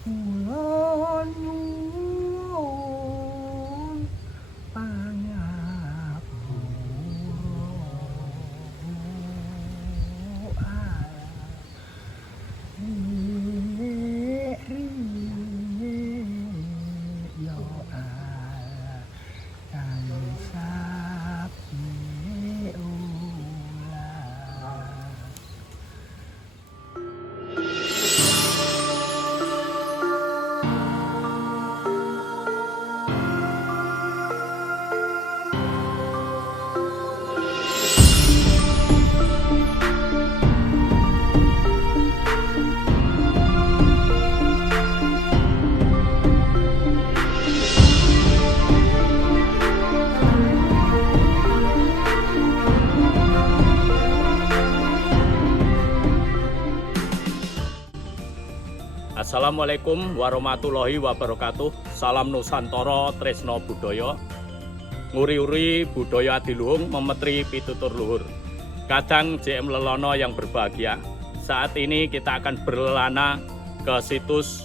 Kula nyuwun pangapura riye ya Allah kang sapi ulah. Assalamualaikum warahmatullahi wabarakatuh. Salam Nusantara Tresno Budaya. Nguri-uri budaya adiluhung memetri pitutur luhur. Kadang JM Lelono yang berbahagia. Saat ini kita akan berlana ke situs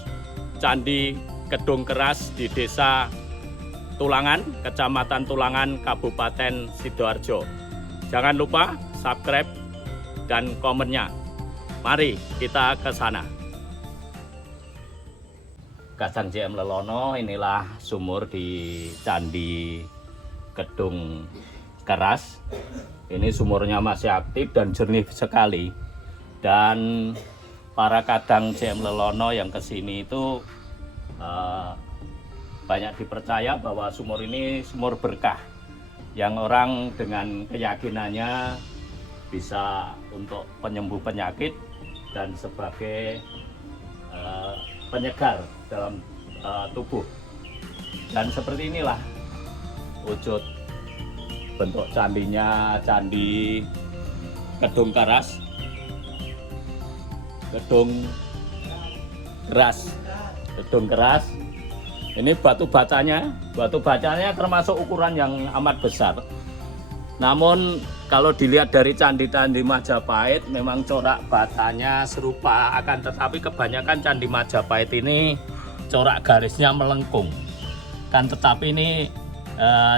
Candi Kedung Keras di Desa Tulangan, Kecamatan Tulangan, Kabupaten Sidoarjo. Jangan lupa subscribe dan komennya. Mari kita ke sana. Kadang JM Lelono, inilah sumur di Candi Kedung Keras. Ini sumurnya masih aktif dan jernih sekali. Dan para kadang JM Lelono yang kesini itu banyak dipercaya bahwa sumur ini sumur berkah. Yang orang dengan keyakinannya bisa untuk penyembuh penyakit dan sebagai penyegar dalam tubuh. Dan seperti inilah wujud bentuk candinya, Candi Kedung Keras. Kedung Keras. Ini batu bacanya termasuk ukuran yang amat besar. Namun kalau dilihat dari candi-candi Majapahit memang corak batanya serupa, akan tetapi kebanyakan candi Majapahit ini corak garisnya melengkung. Kan tetapi ini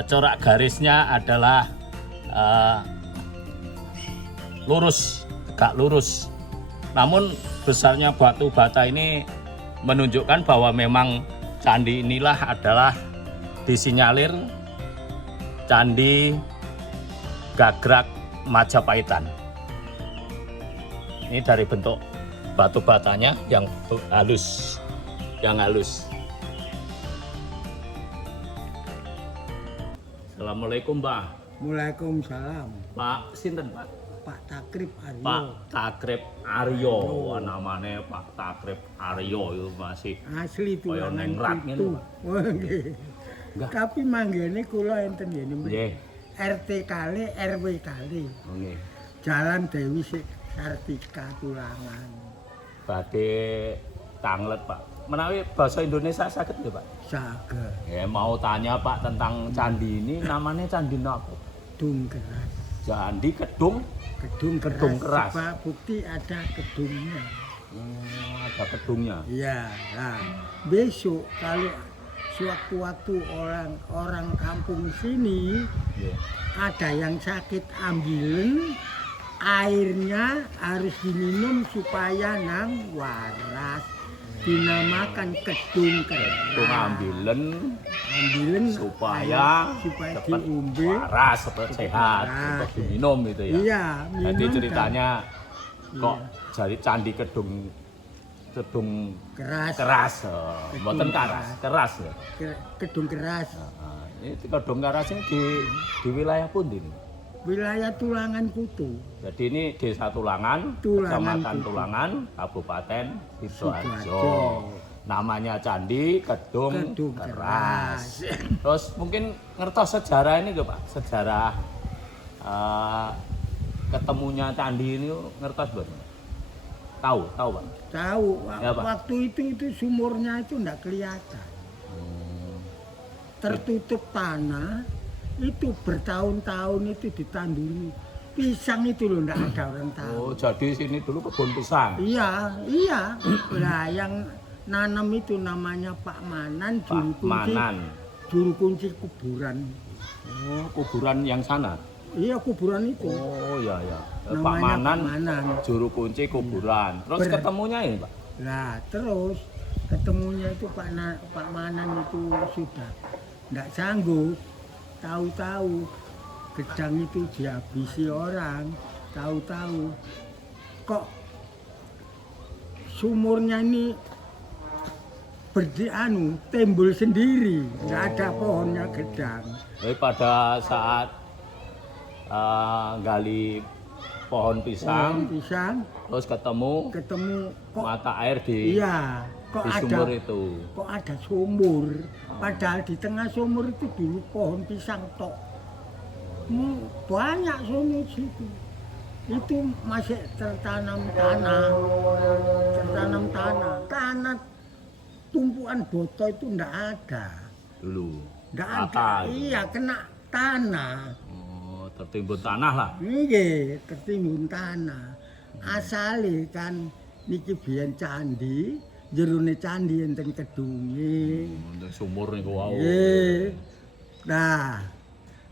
corak garisnya adalah lurus, tegak lurus. Namun besarnya batu bata ini menunjukkan bahwa memang candi inilah adalah disinyalir Candi Gagrak Majapahitan. Ini dari bentuk batu batanya yang halus, Assalamualaikum, Pak. Waalaikumsalam. Pak sinten, Pak? Pak Takrib Aryo. Pak Takrib Aryo. Wah, namanya Pak Takrib Aryo itu masih Asli kaya Tulangan neng rat itu. ngene, Pak. Wah, nggih. Enggak. Tapi manggene kula enten ngene. Nggih. RT kali, RW kali. Nggih. Jalan Dewi Sartika Tulangan. Badhe tanglet, Pak. Menawi bahasa Indonesia saged nggih, Pak? Saged. Ya, mau tanya Pak tentang candi ini, namanya candi apa? Kedung Keras. Candi Kedung Kedung Keras. Sebab bukti ada kedungnya. Ada kedungnya. Iya, nah besok kalau sewaktu-waktu orang kampung sini Nggih. ada yang sakit ambilen, airnya harus diminum supaya nang waras. Dinamakan Kedung Keras. Itu ambilen Ambilen supaya cepat diombe, diombe. waras, sehat, Waras, untuk diminum itu ya. Iya, Jadi minum ceritanya kok Iya. jadi Candi Kedung keras. Keras, Kedung mboten keras ya. Kedung Keras. Nah, ini Kedung Keras ini di wilayah pundi ini? Wilayah Tulangan Kutu. Jadi ini Desa Tulangan, Tulangan Kecamatan Kutu. Tulangan, Kabupaten Sidoarjo. Sidoarjo. Namanya Candi Kedung Kedung Keras. Keras. Terus mungkin ngertos sejarah ini nggak, Pak? Sejarah ketemunya candi ini ngertos belum? Tahu Pak? Tahu, Ya, Pak. waktu itu sumurnya itu enggak kelihatan. Tertutup tanah, itu bertahun-tahun itu ditanduri. Pisang itu loh enggak ada orang tahu. Oh, jadi sini dulu kebun pisang. Iya, iya. Nah, yang nanam itu namanya Pak Manan, Pak Manan. juru kunci kuburan. Oh, kuburan yang sana. Iya kuburan itu. Oh ya ya. Pak Namanya Manan, Pak Manan. juru kunci kuburan. Terus ketemunya ini Pak? Nah terus ketemunya itu Pak Manan itu sudah nggak sanggup. Tahu-tahu gedang itu dihabisi orang. Tahu-tahu kok sumurnya ini timbul sendiri, nggak ada pohonnya gedang. Jadi pada saat gali pohon pisang, terus ketemu kok mata air di sumur itu. Kok ada sumur? Padahal di tengah sumur itu dulu pohon pisang tok. Banyak sumur situ. Itu masih tertanam tanah. Tanah tumpuan boto itu ndak ada. Dulu. Ndak ada. Iya, kena tanah. Oh, tertimbun tanah lah. Nggih, tertimbun tanah. Asale kan niki biyen candi, jerone candi enten kedunge. Enten sumur niku wau. Nggih. Nah,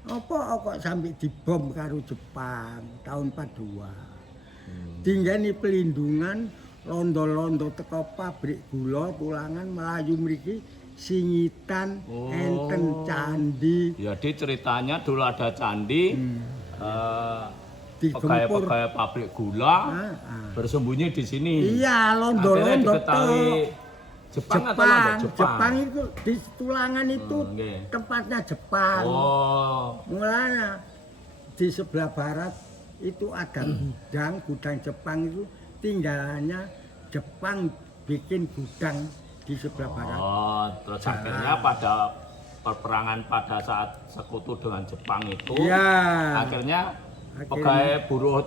apa kok sampai dibom karo Jepang tahun 42. Tinggani pelindungan londo-londo teko pabrik gula Tulangan Melayu mriki singitan enten candi. Jadi ceritanya dulu ada candi pegawai pabrik gula bersembunyi di sini. Iya, londo-londo Jepang itu di Tulangan itu tempatnya Jepang. Mulanya di sebelah barat itu ada gudang Jepang itu tinggalannya Jepang bikin gudang di sebelah barat. Terus akhirnya pada perperangan pada saat sekutu dengan Jepang itu, akhirnya pegawai buruh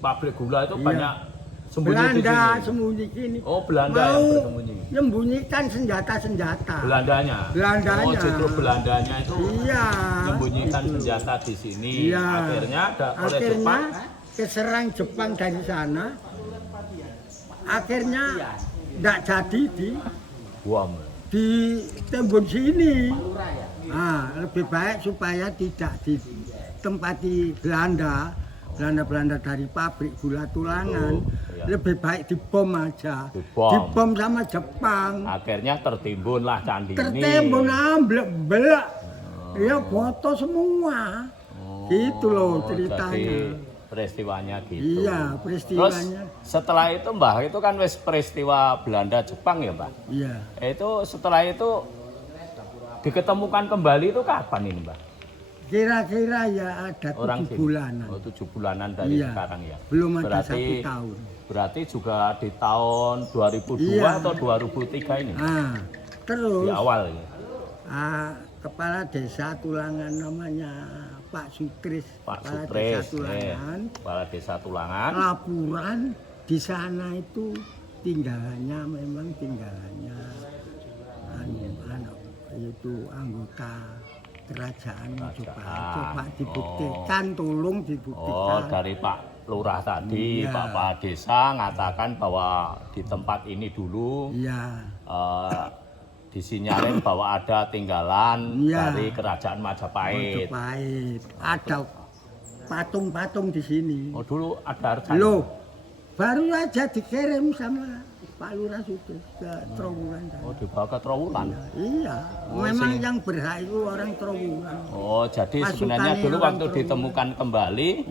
pabrik gula itu banyak sembunyi di sini. Sembunyi gini. Belanda yang bersembunyi. Menyembunyikan senjata-senjata. Belandanya. Justru Belandanya itu menyembunyikan senjata di sini. Akhirnya oleh Jepang keserang Jepang dari sana. Akhirnya nggak jadi di tembok sini. Lebih baik supaya tidak ditempati Belanda dari pabrik gula Tulangan, lebih baik dibom aja. Dibom sama Jepang. Akhirnya tertimbunlah candi ini. Tertimbun amblek-blek. Ya foto semua. Gitu loh ceritanya. Jadi peristiwanya gitu. Iya, peristiwanya. Terus setelah itu Mbah, itu kan wis peristiwa Belanda Jepang ya Mbah? Iya. Itu setelah itu diketemukan kembali itu kapan ini Mbah? Kira-kira ya ada 7 bulanan. 7 bulanan dari sekarang ya. Belum ada 1 tahun. Berarti juga di tahun 2002 atau 2003 ini? Terus di awal ya. Kepala desa Tulangan namanya Pak Sutris. Kepala desa Tulangan. Laporan di sana itu tinggalannya itu anggota kerajaan coba dibuktikan, tolong dibuktikan. Dari Pak Lurah tadi, Pak Desa ngatakan bahwa di tempat ini dulu disinyalin bahwa ada tinggalan dari kerajaan Majapahit. Ada patung-patung di sini. Dulu ada arcana. Loh, baru aja dikirim sama Pak Lurah sudah ke Trowulan. Dibawa ke Trowulan? Iya, memang yang berhak itu orang Trowulan. Jadi sebenarnya dulu waktu ditemukan kembali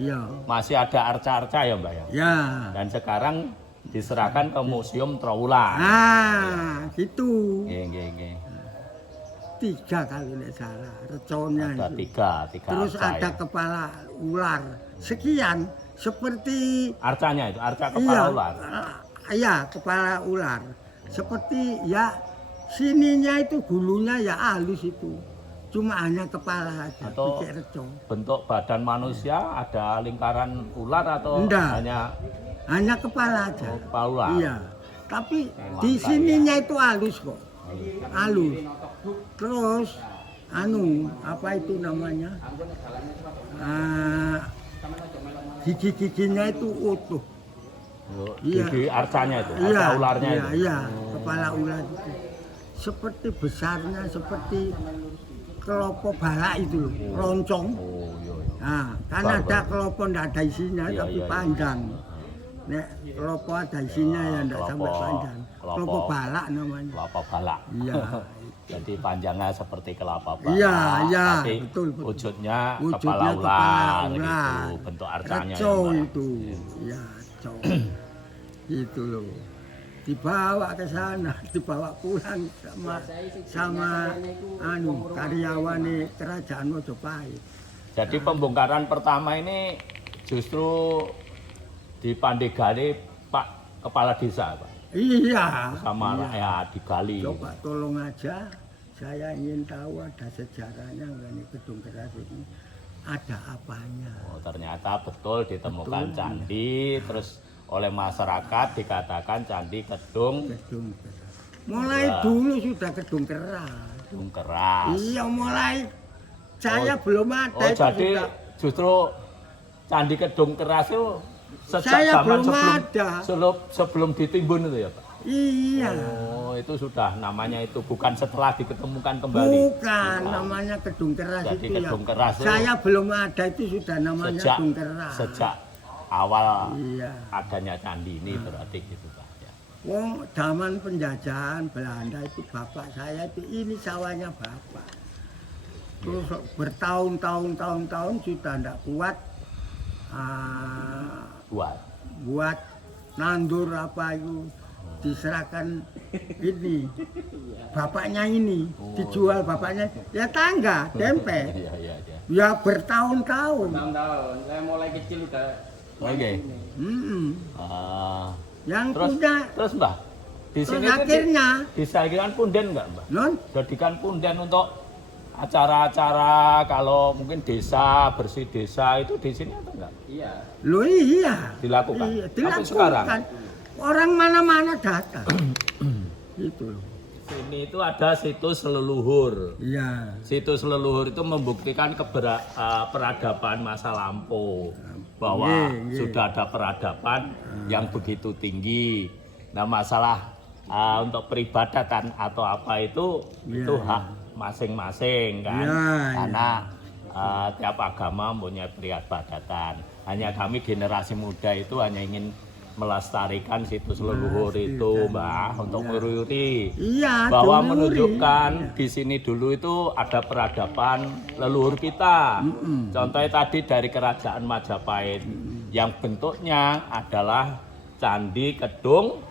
masih ada arca-arca ya Mbak ya? Ya. Dan sekarang diserahkan ke Museum Trowulan. Gitu. Nggih. 3 kalau tidak salah, reconnya ada itu. 3 Terus arca, ada kepala ular. Sekian, seperti... Arcanya itu, arca kepala ular? Iya, kepala ular. Seperti sininya itu gulunya halus itu. Cuma hanya kepala aja, atau bentuk badan manusia ada lingkaran ular atau hanya kepala aja. Kepala ular. Iya. Tapi di sininya itu halus kok. Halus. Terus apa itu namanya? Gigi-giginya itu utuh. Gigi arcanya itu, arca ularnya itu. Iya, kepala ular itu seperti besarnya seperti kelopo balak itu, loncong. Oh, iya. Nah, kan ada kelopo ndak ada isinya tapi panjang. Nek kelopo ada isinya ya ndak sampai panjang. Kelopo balak namanya. Kelapa balak. Iya. Jadi panjangnya seperti kelapa balak. Iya, iya, tapi betul. wujudnya kepala Wujudnya ular, ular. gitu. Bentuk arcanya. Reco ya, Mbak. itu. Ya, reco. Itu loh. Dibawa ke sana, dibawa pulang sama karyawan kerajaan Mojopahit. Jadi pembongkaran pertama ini justru di Pandegani Pak Kepala Desa, Pak. Iya. Sama iya. rakyat digali. Coba tolong aja, saya ingin tahu ada sejarahnya nggak gedung keras ini, ada apanya. Oh, ternyata betul ditemukan Betul, candi, terus oleh masyarakat dikatakan candi gedung Gedung keras. Mulai Ya. dulu sudah gedung keras. gedung keras. Iya, mulai saya belum ada. Oh, itu jadi sudah. justru candi gedung keras itu sejak Saya zaman belum ada. sebelum ditimbun itu ya, Pak. Iya. Oh, itu sudah namanya itu bukan setelah diketemukan kembali. Bukan, namanya gedung keras Jadi itu gedung ya. keras itu Saya belum ada itu sudah namanya sejak gedung keras. sejak awal Iya. adanya candi ini berarti gitu, Pak. Ya. Wong zaman penjajahan Belanda itu bapak saya itu ini sawahnya bapak. Terus bertahun-tahun sudah tidak kuat buat nandur apa itu diserahkan ini bapaknya ini dijual bapaknya ya tangga tempe Iya, iya, iya. ya bertahun-tahun. Tahun-tahun, saya mulai kecil udah. Oke. Yang Terus punya terus Mbah, di terus sini itu akhirnya disediakan punden enggak, Mbah? non Jadikan punden untuk acara-acara kalau mungkin desa, bersih desa itu di sini atau enggak? Iya. lo iya Dilakukan. iya, Tapi dilakukan. sekarang Orang mana-mana datang. Itu loh. sini itu ada situs leluhur. Iya. Situs leluhur itu membuktikan peradaban masa lampau bahwa sudah ada peradaban yang begitu tinggi. Nah, masalah untuk peribadatan atau apa itu hak masing-masing kan. Karena tiap agama mempunyai peribadatan. Hanya kami generasi muda itu hanya ingin melestarikan situs leluhur itu, Mbah, untuk ngururi Iya, bahwa dulu menunjukkan di sini dulu itu ada peradaban leluhur kita. Contohnya tadi dari kerajaan Majapahit yang bentuknya adalah candi gedung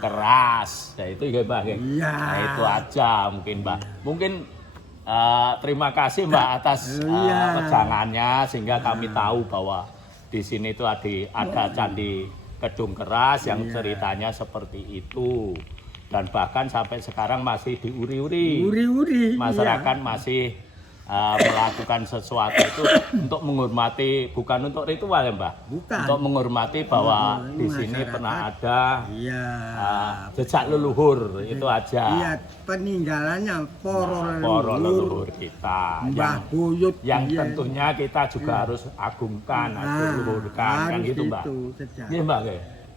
keras. Nah, itu ya, Mbah. Iya. Nah, itu aja mungkin, Mbah. Mungkin terima kasih, Mbak, atas pejangannya sehingga kami tahu bahwa di sini itu ada candi gedung keras yang ceritanya seperti itu, dan bahkan sampai sekarang masih diuri-uri. Masyarakat masih melakukan sesuatu itu untuk menghormati, bukan untuk ritual ya, Mbah, untuk menghormati bahwa di sini pernah ada jejak leluhur, itu aja. Iya, peninggalannya Poro leluhur kita Mbah Buyut yang tentunya kita juga harus agungkan, harus luhurkan, kan gitu, Mbak. Iya, Mbak.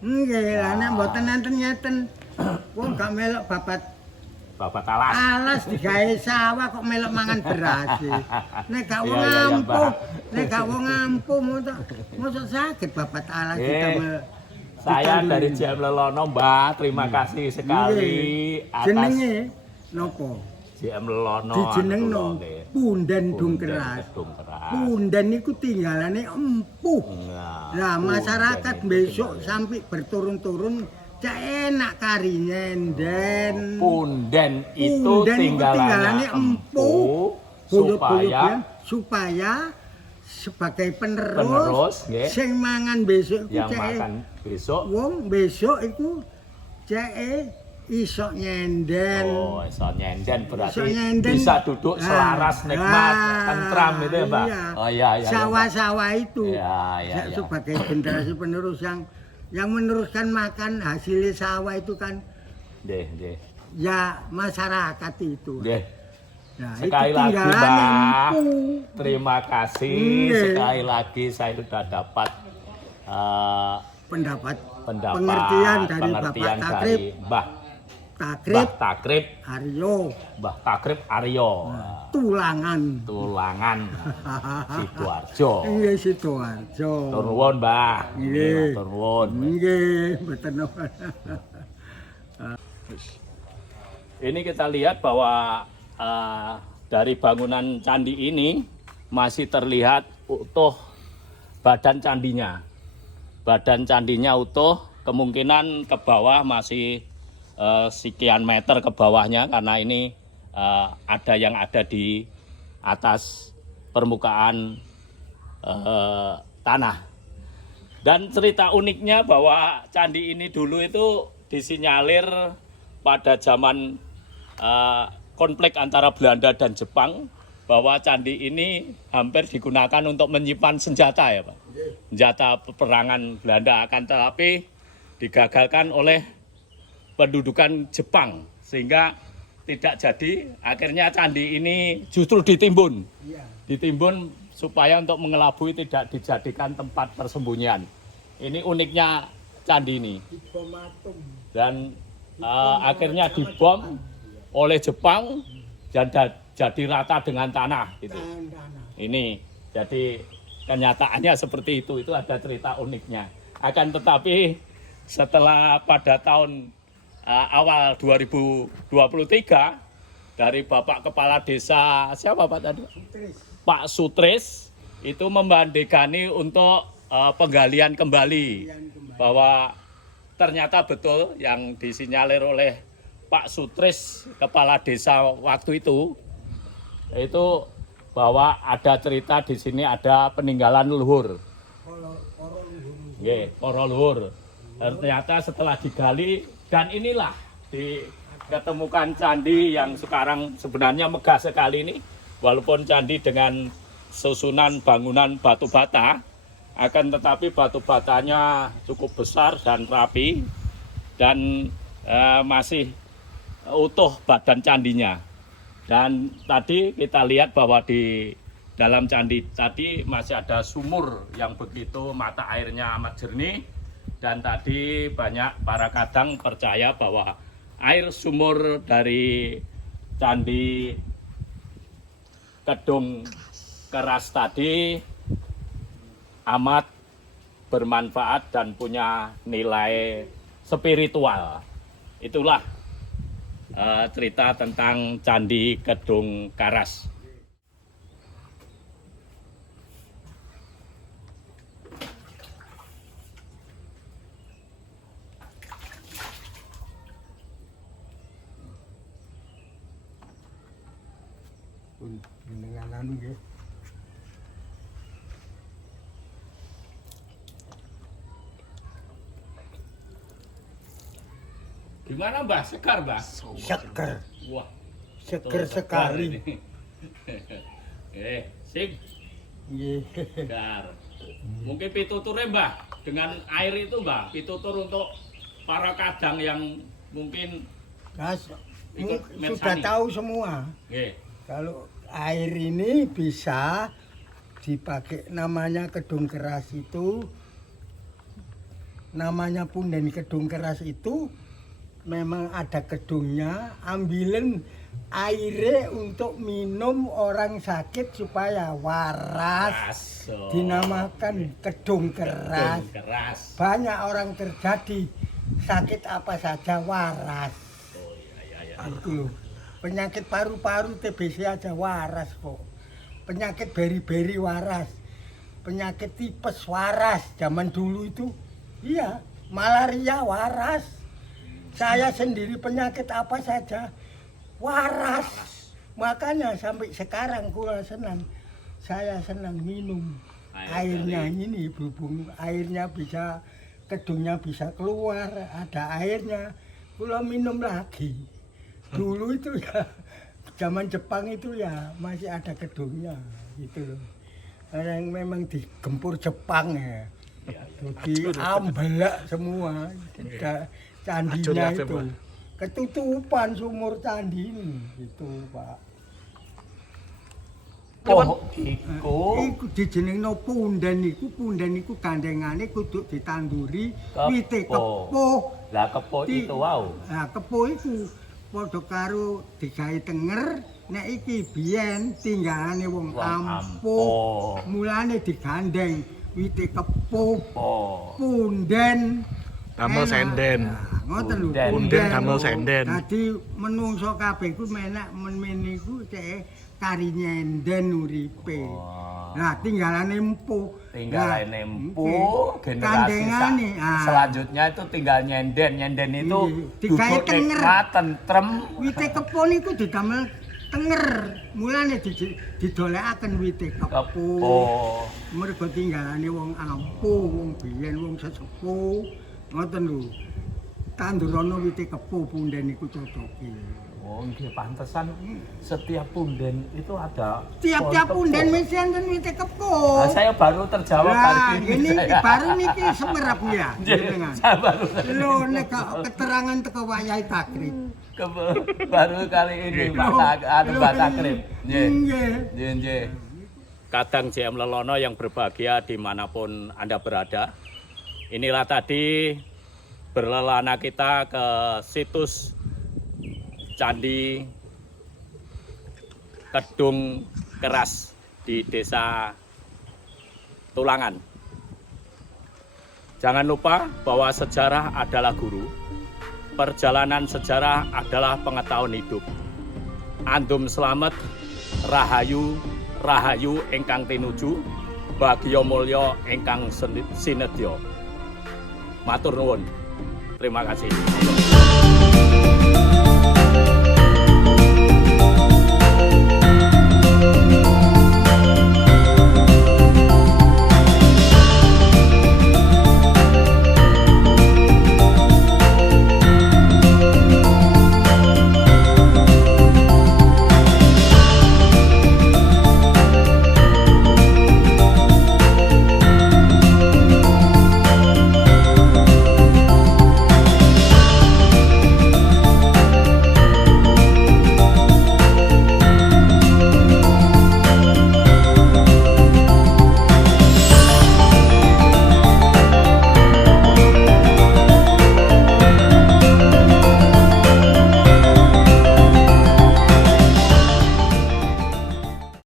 Nggih, lah nek mboten enten ngeten. Wong gak melok babat alas. Alas digawe sawah kok melok mangan beras. Nek gak wong ngampuh, nek gak wong ngampuh mosok sakit babat alas kita. Saya dari JM Lelono, Mbak. Terima kasih sekali atas jenenge nopo? JM Lelono. Dijenengno Punden Gedung Keras. Punden niku tinggalane empuh. Nah, masyarakat besok sampai berturun-turun cak enak kari nyenden. Punden itu tinggalannya empuh supaya sebagai penerus sing mangan besok yang makan besok wong besok iku cek iso nyenden. Oh, iso nyenden berarti Iso nyenden. bisa duduk selaras nikmat tentram itu ya, Mbak. Iya. Oh iya iya. Sawah-sawah itu Iya. sebagai generasi penerus yang meneruskan makan hasil sawah itu kan Nggih. ya masyarakat itu. Nggih. Nah, Sekali itu lagi, tinggalannya Mbak. empuh. Terima kasih. Sekali lagi saya sudah dapat pendapat pengertian pengertian dari Bapak dari Takrib. Mbah Takrib Mbah Takrib Aryo Mbah Takrib Aryo Tulangan Tulangan Sidoarjo. Nggih Sidoarjo. Tur nuwun, Mbah. Nggih. Tur nuwun. Nggih, mboten napa. Ini kita lihat bahwa dari bangunan candi ini masih terlihat utuh badan candinya. Badan candinya utuh, kemungkinan ke bawah masih sekian meter ke bawahnya karena ini ada yang ada di atas permukaan tanah. Dan cerita uniknya bahwa candi ini dulu itu disinyalir pada zaman konflik antara Belanda dan Jepang bahwa candi ini hampir digunakan untuk menyimpan senjata ya Pak. Senjata peperangan Belanda, akan tetapi digagalkan oleh pendudukan Jepang sehingga tidak jadi. Akhirnya candi ini justru ditimbun. Ditimbun supaya untuk mengelabui tidak dijadikan tempat persembunyian. Ini uniknya candi ini. Dan akhirnya dibom oleh Jepang dan jadi rata dengan tanah gitu. Ini jadi kenyataannya seperti itu ada cerita uniknya. Akan tetapi setelah pada tahun awal 2023 dari Bapak Kepala Desa siapa Pak tadi? Pak Sutris itu membandingani untuk penggalian kembali bahwa ternyata betul yang disinyalir oleh Pak Sutris Kepala Desa waktu itu bahwa ada cerita di sini ada peninggalan leluhur. Nggih, para leluhur. Ternyata setelah digali dan inilah diketemukan candi yang sekarang sebenarnya megah sekali ini. Walaupun candi dengan susunan bangunan batu bata, akan tetapi batu batanya cukup besar dan rapi dan masih utuh badan candinya. Dan tadi kita lihat bahwa di dalam candi tadi masih ada sumur yang begitu mata airnya amat jernih. Dan tadi banyak para kadang percaya bahwa air sumur dari candi Kedung Keras tadi amat bermanfaat dan punya nilai spiritual. Itulah cerita tentang Candi Kedung Karas. Dengan anu nggih. Gimana Mbah? Segar Mbah? Seger. Wah, Seger sekali. Sip. Nggih. Segar. Mungkin pituturnya Mbah, dengan air itu Mbah, pitutur untuk para kadang yang mungkin Sudah Mersani. tahu semua. Nggih. Kalau air ini bisa dipakai, namanya Kedung Keras itu, namanya Punden Kedung Keras itu memang ada kedungnya, ambilin airnya untuk minum orang sakit supaya waras. Dinamakan Kedung Keras. Kedung Keras. Banyak orang terjadi sakit apa saja waras. Oh iya. Itu loh. Penyakit paru-paru TBC aja waras kok. Penyakit beri-beri waras. Penyakit tipes waras. Zaman dulu itu, iya, malaria waras. Saya sendiri penyakit apa saja waras. Makanya sampai sekarang saya senang minum airnya ini, berhubung airnya bisa, kedungnya bisa keluar, ada airnya, kula minum lagi. Dulu itu ya, zaman Jepang itu ya masih ada kedungnya gitu loh. Yang memang digempur Jepang ya. Jadi ambelak semua candinya itu. Ketutupan sumur candi ini gitu, Pak. Iku dijenengno punden iku gandengane kudu ditanduri wite kepuh Lah kepo itu wow. Nah, kepo iku padha karo digawe tenger, nek iki biyen tinggalane wong Ampuh. Mulane digandeng wite kepo. Punden damel senden. Ngoten lho, Punden damel senden. Dadi menungso kabeh ku menak men niku cek kari nyenden uripe. Nah, tinggalane empuh. Tinggalane empuh, generasi selanjutnya itu tinggal nyenden. Nyenden itu digawe tenger. Nikmat, tentrem. Wite kepo niku didamel tenger. Mulane didolekaken wite kepo. Mergo tinggalane wong Ampuh, wong biyen wong sesepuh. Ngoten lho. Tandurana wite kepo punden niku cocoke. Oh, nggih pantesan setiap punden itu ada. Tiap-tiap punden mesti enten wite kepo. Nah, saya baru terjawab hari ini. Ini baru niki semerap ya. Saya baru. Lho nek keterangan teko wayahe takrib. Baru kali ini Pak Takrib. Nggih. Kadang JM Lelono yang berbahagia dimanapun Anda berada. Inilah tadi berlelana kita ke situs Candi Kedung Keras di Desa Tulangan. Jangan lupa bahwa sejarah adalah guru. Perjalanan sejarah adalah pengetahuan hidup. Andum selamat, rahayu, rahayu ingkang tinuju, bagya mulya ingkang sinedya. Matur nuwun. Terima kasih.